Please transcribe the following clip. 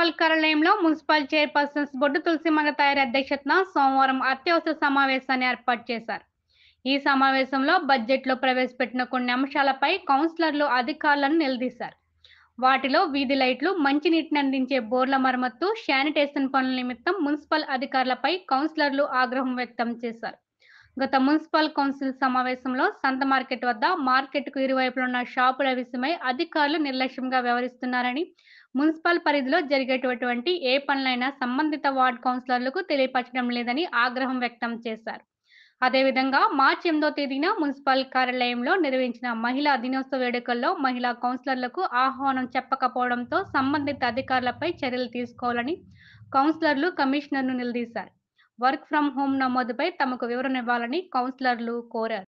Municipal కార్యాలయంలో municipal chairpersons బొడ్డు తులసి మంగతాయారి అధ్యక్షతన సోమవారం అత్యవసర సమావేశాన్ని ఏర్పాటు చేశారు. ఈ సమావేశంలో బడ్జెట్లో ప్రవేశపెట్టిన కొన్ని అంశాలపై కౌన్సిలర్లు అధికారులను నిలదీశారు. వాటిలో వీధి లైట్లు, మంచినీటిని అందించే బోర్ల మరమ్మత్తు, శానిటేషన్ పనుల నిమిత్తం మున్సిపల్ అధికారులపై కౌన్సిలర్లు ఆగ్రహం వ్యక్తం చేశారు. గత మున్సిపల్ కౌన్సిల్ సమావేశంలో సంత మార్కెట్ వద్ద మార్కెట్కు ఇరువైపులా ఉన్న షాపుల విషయమై అధికారులు నిర్లక్ష్యంగా వ్యవహరిస్తున్నారని, మున్సిపల్ పరిధిలో జరిగేటటువంటి ఏ పనులైనా సంబంధిత వార్డు కౌన్సిలర్లకు తెలియపరచడం లేదని ఆగ్రహం వ్యక్తం చేశారు. అదేవిధంగా మార్చి 8వ తేదీన మున్సిపల్ కార్యాలయంలో నిర్వహించిన మహిళా దినోత్సవ వేడుకల్లో మహిళా కౌన్సిలర్లకు ఆహ్వానం చెప్పకపోవడంతో సంబంధిత అధికారులపై చర్యలు తీసుకోవాలని కౌన్సిలర్లు కమిషనర్ను నిలదీశారు. వర్క్ ఫ్రం హోమ్ నమోదుపై తమకు వివరణ ఇవ్వాలని కౌన్సిలర్లు కోరారు.